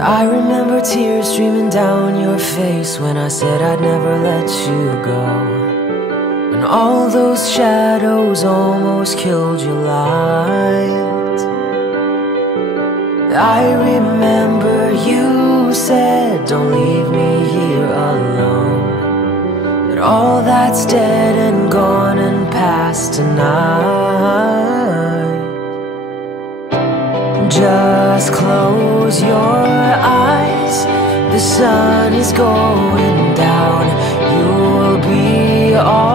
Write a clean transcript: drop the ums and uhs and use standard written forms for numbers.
I remember tears streaming down your face when I said I'd never let you go, when all those shadows almost killed your light. I remember you said, don't leave me here alone, but all that's dead and gone and past tonight. Just close your eyes, the sun is going down, you'll be all